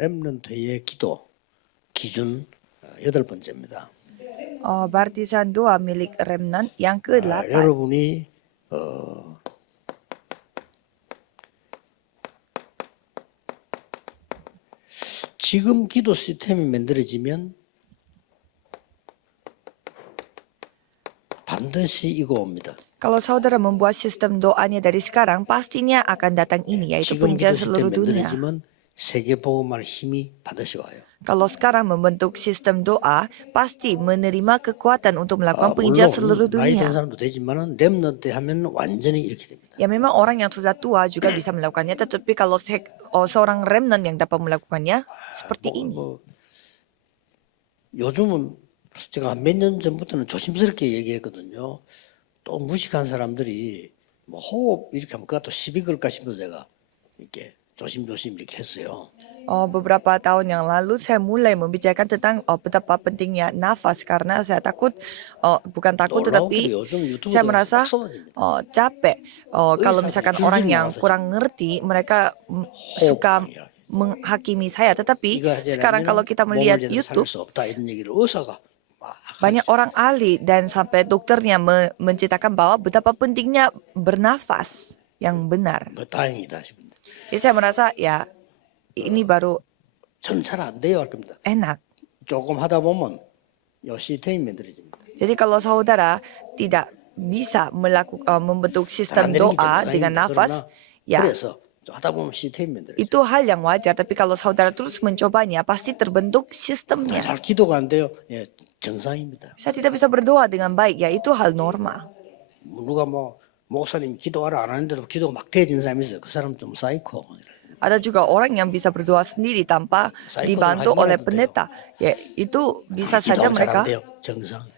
렘넌트의 기도 기준 여덟 번째입니다. Baptisan doa milik remnant yang ke-8. 여러분이 지금 기도 시스템이 만들어지면 반드시 이거 옵니다. Kalau saudara membuat sistem doanya dari sekarang, pastinya akan datang ini, yaitu 지금 기도 pengajian 시스템이 seluruh dunia. 만들어지면 세계 복음할 힘이 반드시 와요. Kalau sekarang membentuk sistem doa, pasti menerima kekuatan untuk melakukan pengajian seluruh 물론 나이 든 dunia. 사람도 되지만은 렘넌트 하면 완전히 이렇게 됩니다. Ya memang orang yang sudah tua juga bisa melakukannya, tetapi kalau seorang remnant yang dapat melakukannya seperti ini. 요즘은 제가 몇 년 전부터는 조심스럽게 얘기했거든요. 또 무식한 사람들이 뭐 호흡 이렇게 하면 그것도 시비 걸까 싶어서 제가 이렇게 조심조심 이렇게 했어요. Beberapa tahun yang lalu saya mulai membicarakan tentang betapa pentingnya nafas karena saya takut, bukan takut tetapi 요즘 saya 유튜브도 merasa 막 쏟아집니다. capek kalau misalkan 줄줄 orang yang 나와서 kurang ngerti mereka suka 호흡 menghakimi saya. Tetapi 이거 하지 sekarang kalau 않으면 kita 몸을 melihat 제대로 살릴 YouTube, 수 없다 이런 얘기를 의사가 막 banyak orang ahli dan sampai dokternya menceritakan bahwa betapa pentingnya bernafas yang benar. 뭐 다행이다 싶은데 Jadi saya merasa ya ini baru 저는 잘 안 돼요 할 겁니다. enak. 조금 하다 보면 요 시스템이 만들어집니다. Jadi kalau saudara tidak bisa membentuk sistem 잘안 되는 게 doa dengan 정상입니다. nafas, ya 그래서 좀 하다 보면 시스템이 만들어져요. itu hal yang wajar. Tapi kalau saudara terus mencobanya, pasti terbentuk sistemnya. 잘 기도가 안 돼요. 예, 정상입니다. Saya tidak bisa berdoa dengan baik, ya itu hal normal. 누가 뭐 목사님 기도하라 안 하는데도 기도가 막 되어진 사람이 있어요. 그 사람 좀 사이코. Ada juga orang yang bisa berdoa sendiri tanpa dibantu oleh pendeta. Ya, itu bisa saja 기도하면 mereka. 잘안 돼요. 정상.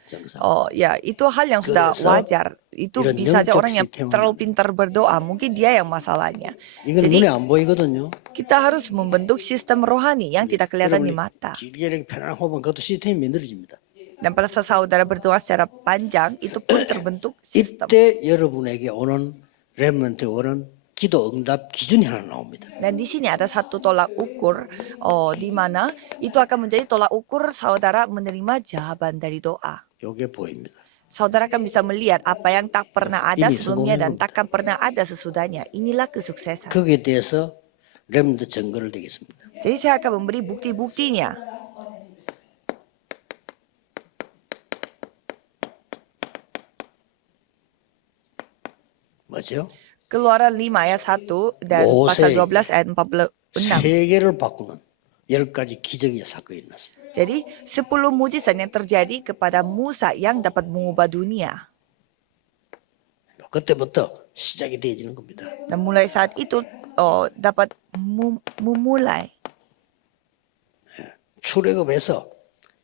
Ya itu hal yang sudah 그래서 wajar. Itu 이런 bisa saja 영적 orang yang 시스템은 terlalu pintar berdoa. Mungkin dia yang masalahnya. 이건 Jadi 눈에 안 보이거든요. kita harus membentuk sistem rohani yang tidak kelihatan di 여러분이 mata. 길게 이렇게 편안한 호흡은 그것도 시스템이 만들어집니다. Dan pada saat saudara berdoa secara panjang, itu pun terbentuk sistem. 이때 여러분에게 오는 렘넌트 오는 기도 응답 기준이 하나 나옵니다. Dan di sini ada satu tolak ukur, di mana itu akan menjadi tolak ukur saudara menerima jawaban dari doa. 요게 보입니다. Saudara akan bisa melihat apa yang tak pernah ada Ini sebelumnya dan 성공입니다. takkan pernah ada sesudahnya. Inilah kesuksesan. 거기에 대해서 렘넌트 증거를 드리겠습니다. Jadi saya akan memberi bukti-buktinya. 뭐죠? Keluaran 5 ayat 1 dan pasal 12 ayat 46. 세계를 바꾸는 10가지 기적의 사건이 일어났습니다. Jadi 10 mujizat yang terjadi kepada Musa yang dapat mengubah dunia. 그때부터 시작이 되어지는 겁니다. Dan mulai saat itu dapat memulai. 출애굽에서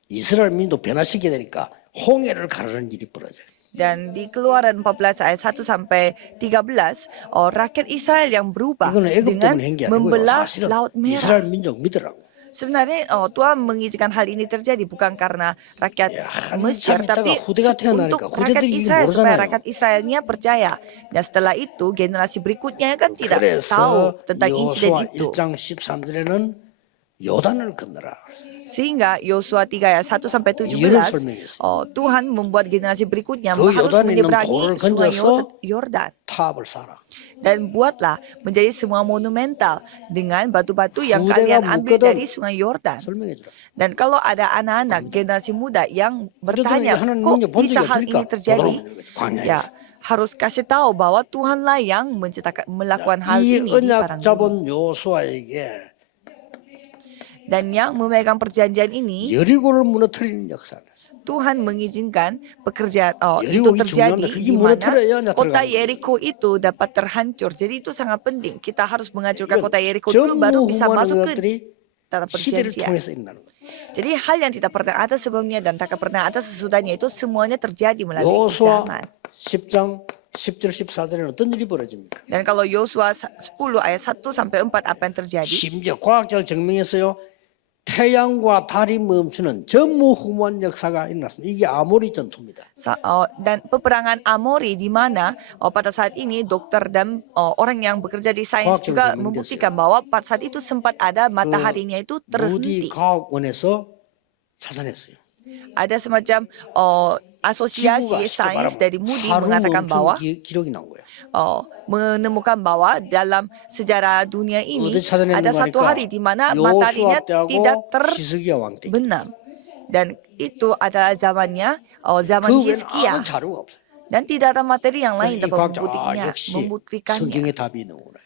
이스라엘 민족 변화시켜야 되니까 홍해를 가르는 일이 벌어져요. Dan di Keluaran 14 ayat 1 sampai 13, rakyat Israel yang berubah 이거는 애굽 dengan 때문에 한 게 아니고요. membelah 사실은 Laut Merah. 이스라엘 민족 믿으라고. Sebenarnya Tuhan mengizinkan hal ini terjadi bukan karena rakyat Ya, 한 Mesir, 참 있다가 tapi 후대가 태어나니까 untuk rakyat 후대들이 이거 Israel supaya 모르잖아요. rakyat Israelnya percaya. Dan setelah itu generasi berikutnya kan tidak tahu 그래서 tentang insiden 여호수아 itu. 1장 13절에는 요단을 건너라. Sehingga Yosua 3 ayat 1 sampai 17 이유를 설명했어요. Tuhan membuat generasi berikutnya 그 harus 요단에 있는 menyeberangi 돌을 sungai 건져서 Yordan. 타압을 쌓아라. Dan buatlah menjadi semua monumental dengan batu-batu yang 후대가 kalian ambil 묻거든 dari sungai Yordan. 설명해 주라. Dan kalau ada anak-anak generasi muda yang 그들은 bertanya, 하나님 kok 능력 본 bisa 적이 hal 없으니까 ini terjadi? 보도록 광야에서. Ya, harus kasih tahu bahwa Tuhanlah yang melakukan hal 이 ini di 언약 padang gunung. 잡은 요수아에게 Dan yang memegang perjanjian ini, 여리고를 무너뜨리는 역사를 Tuhan mengizinkan pekerjaan Yeriko itu itu 중요한데 terjadi 그게 di mana 무너뜨려야 이제 kota 들어가는 Yeriko itu dapat terhancur. Jadi itu sangat penting. Kita harus menghancurkan 이건 kota Yeriko dulu baru bisa masuk ke 전무후무하는 것들이 tanah 시대를 perjanjian. 통해서 일어나는 거예요. Jadi hal yang tidak pernah ada sebelumnya dan tak pernah ada sesudahnya itu semuanya terjadi melalui 요수아 zaman. 10장 10절 14절에는 어떤 일이 벌어집니까? Dan kalau Yosua 10 ayat 1 sampai 4 apa yang terjadi? 심지어 과학적으로 증명했어요. 태양과 달이 멈추는 전무후무한 역사가 일어났습니다. 이게 아모리 전투입니다. Dan peperangan Amori di mana pada saat ini dokter dan orang yang bekerja di sains 과학적으로 juga 증명됐어요. membuktikan bahwa pada saat itu sempat ada mataharinya itu 루디 terhenti. 과학원에서 찾아냈어요. Ada semacam asosiasi 지구가 sains dari Moody 하루 mengatakan 멈춘 bahwa 기록이 나온 거예요. menemukan bahwa dalam sejarah dunia ini 어디 찾아냈는가 ada satu 하니까 hari di mana mataharinya 요수아 tidak 때하고 히스기야 왕 때. terbenam. Dan itu adalah zamannya zaman 그 외에는 Hizkia. 아무 자료가 없어요. Dan tidak ada materi yang lain 그래서 이 dapat 과학자 역시 membuktikannya. 성경의 답이 있는구나.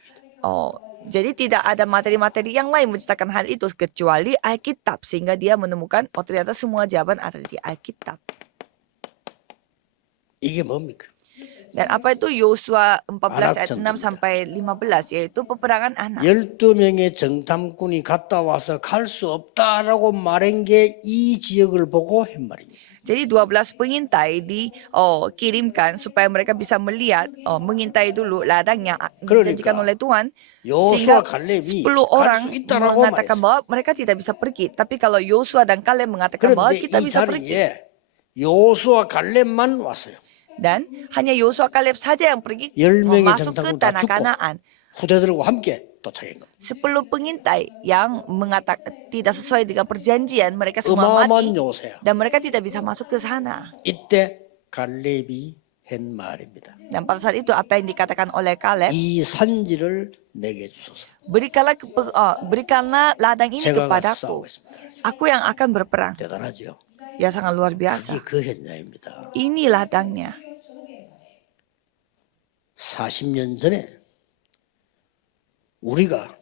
Jadi tidak ada materi-materi yang lain menceritakan hal itu kecuali Alkitab, sehingga dia menemukan ternyata semua jawaban ada di Alkitab. 이게 뭡니까? Dan apa itu Yosua 14 ayat Anak 6 sampai 15 yaitu peperangan anak. 12명의 정탐꾼이 갔다 와서 갈 수 없다라고 말한 게 이 지역을 보고 한 말입니다. Jadi 12 pengintai dikirimkan supaya mereka bisa melihat, mengintai dulu ladang yang dijanjikan oleh Tuhan. Sehingga 요수아 갈렙이 10 orang 갈 수 있다라고 mengatakan 말했어요. bahwa mereka tidak bisa pergi. Tapi kalau Yosua dan Kaleb mengatakan bahwa 그런데 kita 이 bisa pergi. 자리에 요수아 갈렙만 왔어요. Dan hanya Yosua Kaleb saja yang pergi 10명의 masuk ke 정탐꾼 다 tanah 죽고 Kanaan. 후대들과 함께 도착한 겁니다. 10 pengintai yang mengatakan tidak sesuai dengan perjanjian, mereka semua 어마어마한 mati 요새야. dan mereka tidak bisa masuk ke sana. 이때 갈렙이 한 말입니다. Dan pada saat itu apa yang dikatakan oleh Kaleb, 이 산지를 내게 주소서. berikanlah ladang ini 제가 가서 kepadaku. 싸우겠습니다. Aku yang akan berperang. 대단하죠. Ya sangat luar 그게 biasa. 그 현장입니다. Ini ladangnya. 40년 전에 우리가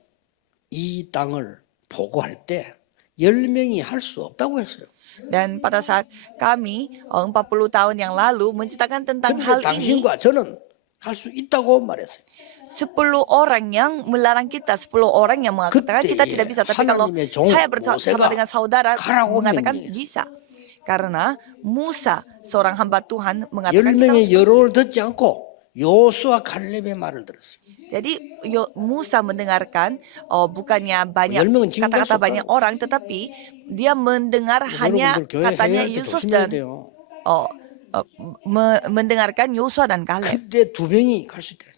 이 땅을 보고할 때 10명이 할 수 없다고 했어요. Dan pada saat kami 40 tahun yang lalu menceritakan tentang 근데 hal ini, 당신과 저는 할 수 있다고 말했어요. 10 orang yang melarang kita, 10 orang yang mengatakan kita tidak bisa. Tapi kalau 하나님의 종 saya bersama 모세가 dengan saudara 가라고 mengatakan 명령했어요. bisa. Karena Musa, seorang hamba Tuhan, mengatakan kita 10명의 harus. 여론을 듣지 않고 요수아 갈렙의 말을 들었어요. Jadi Musa mendengarkan bukannya banyak 10명은 지금 갈 수 kata-kata 없다. banyak orang, tetapi dia mendengar hanya 여러분들 교회 katanya 회의할 때 Yusuf 조심해야 dan 돼요. mendengarkan Yosua dan Kaleb. 그때 2명이 갈 수 있다.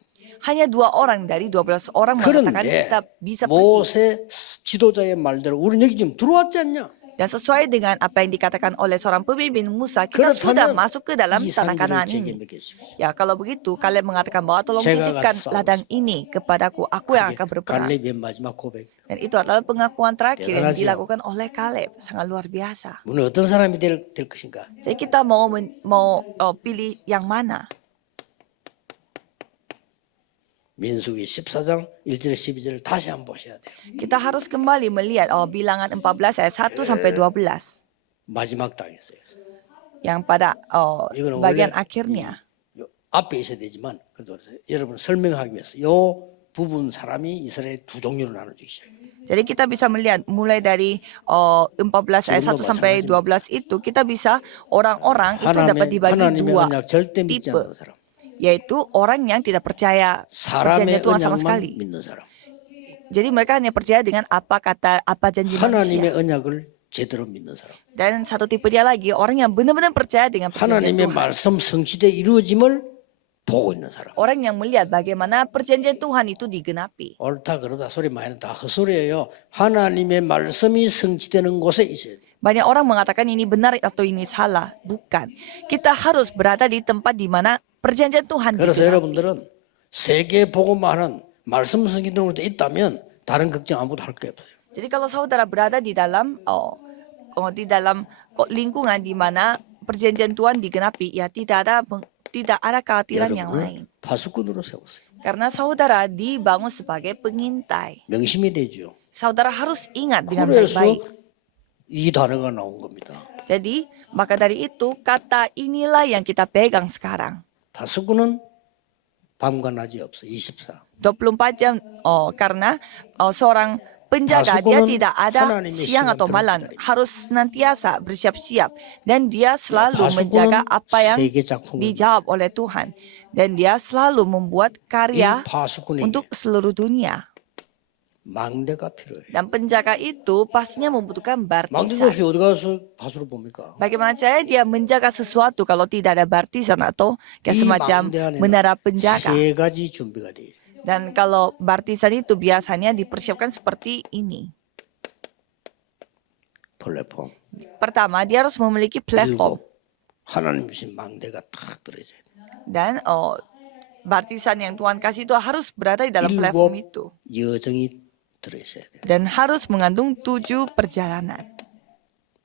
Hanya 2 orang dari 12 orang mengatakan 그런데 kita bisa pergi. 모세 지도자의 말대로 우리는 여기 지금 들어왔지 않냐? Dan sesuai dengan apa yang dikatakan oleh seorang pemimpin Musa, kita sudah 그렇다면 masuk ke dalam 이 tanah Kanaan 산지를 제게 ini. 맡겨주십시오. Ya, kalau begitu kalian mengatakan bahwa tolong 제가 titipkan 가서 ladang ini kepadaku, aku yang akan berperang. 갈렙의 마지막 고백. Dan itu adalah pengakuan terakhir yang 대단하죠. dilakukan oleh Kaleb. Sangat luar biasa. 우리는 어떤 사람이 될 것인가? Jadi kita mau pilih yang mana? 민수기 14장 1절 12절을 다시 한번 보셔야 돼요. Kita harus kembali melihat bilangan 14 ayat 1 sampai 12. 마지막 땅에서요. Yang pada 이거는 bagian 원래 akhirnya. 요 앞에 있어야 되지만 그래도 여러분 설명하기 위해서 요 부분 사람이 이스라엘 두 종류로 나눠주기 시작해요. Jadi kita bisa melihat mulai dari 14 ayat 1 sampai 12 itu kita bisa orang-orang itu dapat dibagi 하나님의 2 언약 절대 믿지 tipe, 않는 사람, yaitu orang yang tidak percaya 사람의 perjanjian Tuhan sama 언약만 sekali. 믿는 사람, Jadi mereka hanya percaya dengan apa janji 하나님의 manusia. 언약을 제대로 믿는 사람, Dan satu tipe dia lagi orang yang benar-benar percaya dengan perjanjian 하나님의 Tuhan. 말씀 성취돼 이루어짐을 보고 있는 사람. Orang yang melihat bagaimana perjanjian Tuhan itu digenapi. 옳다 그러다 소리 많이 다 헛소리예요. 하나님의 말씀이 성취되는 곳에 있어야 돼요. Banyak orang mengatakan ini benar atau ini salah. Bukan. Kita harus berada di tempat di mana perjanjian Tuhan 그래서 digenapi. 여러분들은 세계 복음화는 말씀 성취되는 곳에 있다면 다른 걱정 아무도 할 게 없어요. Jadi kalau saudara berada di dalam lingkungan di mana perjanjian Tuhan digenapi, ya tidak ada kekhawatiran yang lain. 여러분을 파수꾼으로 세웠어요. Karena saudara dibangun sebagai pengintai. 명심이 되죠. Saudara harus ingat dengan 그래서 baik-baik. 이 단어가 나온 겁니다. Jadi, maka dari itu kata inilah yang kita pegang sekarang. 파수꾼은 밤과 낮이 없어. 24. 24 jam karena seorang penjaga dia Pasukan tidak ada 하나님의 siang 시간 atau malam, terus harus senantiasa bersiap-siap dan dia selalu pasukan menjaga apa yang 세계 작품을 dijawab oleh Tuhan dan dia selalu membuat 이 karya 파수꾼에게 untuk seluruh dunia. 망대가 필요해요. Dan penjaga itu pastinya membutuhkan 망대도 bartisan. 없이 어디 가서 밭으로 봅니까? Bagaimana caranya dia menjaga sesuatu kalau tidak ada bartisan atau kayak 이 semacam 망대 안에는 menara penjaga. 세 가지 준비가 돼 있어요. Dan kalau bartisan itu biasanya dipersiapkan seperti ini. 플랫폼. Pertama, dia harus memiliki platform. 일곱. 하나님 주신 망대가 탁 들어있어요. Dan bartisan yang Tuhan kasih itu harus berada di dalam platform 일곱 itu. 여정이 들어있어야 돼요. Dan harus mengandung 7 perjalanan.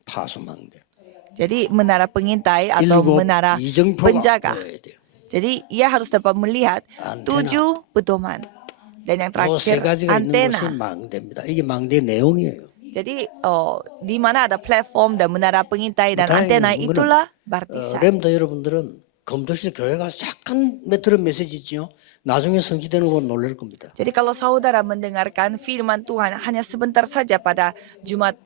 파수망대. Jadi menara pengintai atau 일곱 menara 이정표가 penjaga. 보여야 돼요. Jadi ia harus dapat melihat Antena. 7 pedoman. Dan yang 그 세 terakhir 가지가 있는 것이 antena. 망대입니다. 이게 망대 내용이에요. Jadi di mana ada platform dan menara pengintai dan 다행히 antena 그거는, itulah bartisan. 렘더 여러분들은 검도실 교회가 약간 메트로 메시지지요. 나중에 성취되는 건 놀랄 겁니다. Jadi kalau saudara mendengarkan firman Tuhan hanya sebentar saja pada Jumat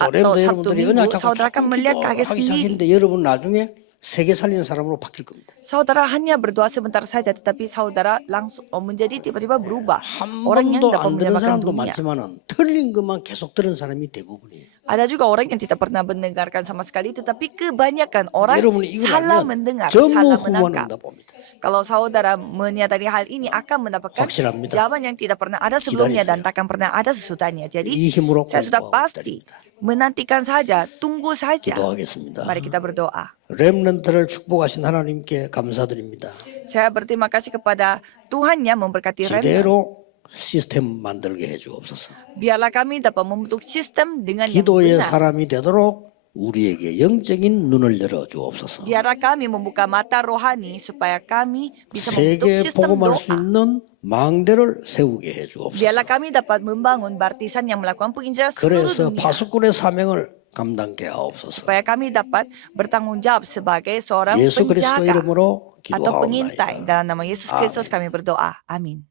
atau 렘더 Sabtu 여러분들이 Minggu, 은혜 saudara akan melihat kaget 하기 sendiri. 시작했는데 여러분 나중에 세계 살리는 사람으로 바뀔 겁니다. Saudara hanya berdoa sebentar saja, tetapi saudara langsung menjadi tiba-tiba berubah. 한 Orang yang 번도 dapat 안 들은 menyelamatkan 사람도 dunia. 많지만은 틀린 것만 계속 들은 사람이 대부분이에요. Ada juga orang yang tidak pernah mendengarkan sama sekali, tetapi kebanyakan orang 여러분이 이걸 salah 알면 mendengar, salah 전무후무한 menangkap. 응답입니다. Kalau saudara menyadari hal ini akan mendapatkan 확실합니다. jawaban yang tidak pernah ada sebelumnya dan 기다리세요. takkan pernah ada sesudahnya. Jadi 이 힘으로 saya sudah 공부하고 pasti 기다립니다. menantikan saja, tunggu saja. 기도하겠습니다. Mari kita berdoa. 렘넌트를 축복하신 하나님께 감사드립니다. Saya berterima kasih kepada Tuhan yang memberkati remnant. 제대로 시스템 만들게 해주옵소서. Biarlah kami dapat membentuk sistem dengan yang 기도의 benar. 사람이 되도록 우리에게 영적인 눈을 열어 주옵소서. Biarlah kami membuka mata rohani supaya kami bisa membentuk 세계 sistem 복음할 수 doa. 있는 망대를 세우게 해 주옵소서. Biarlah kami dapat membangun bartisan yang melakukan penginjilan seluruh 그래서 dunia. 파수꾼의 사명을 감당케 하옵소서. Supaya kami dapat bertanggung jawab sebagai seorang 예수 그리스도 penjaga 이름으로 atau pengintai. 기도하옵나이다. Dalam nama Yesus Kristus kami berdoa. Amin.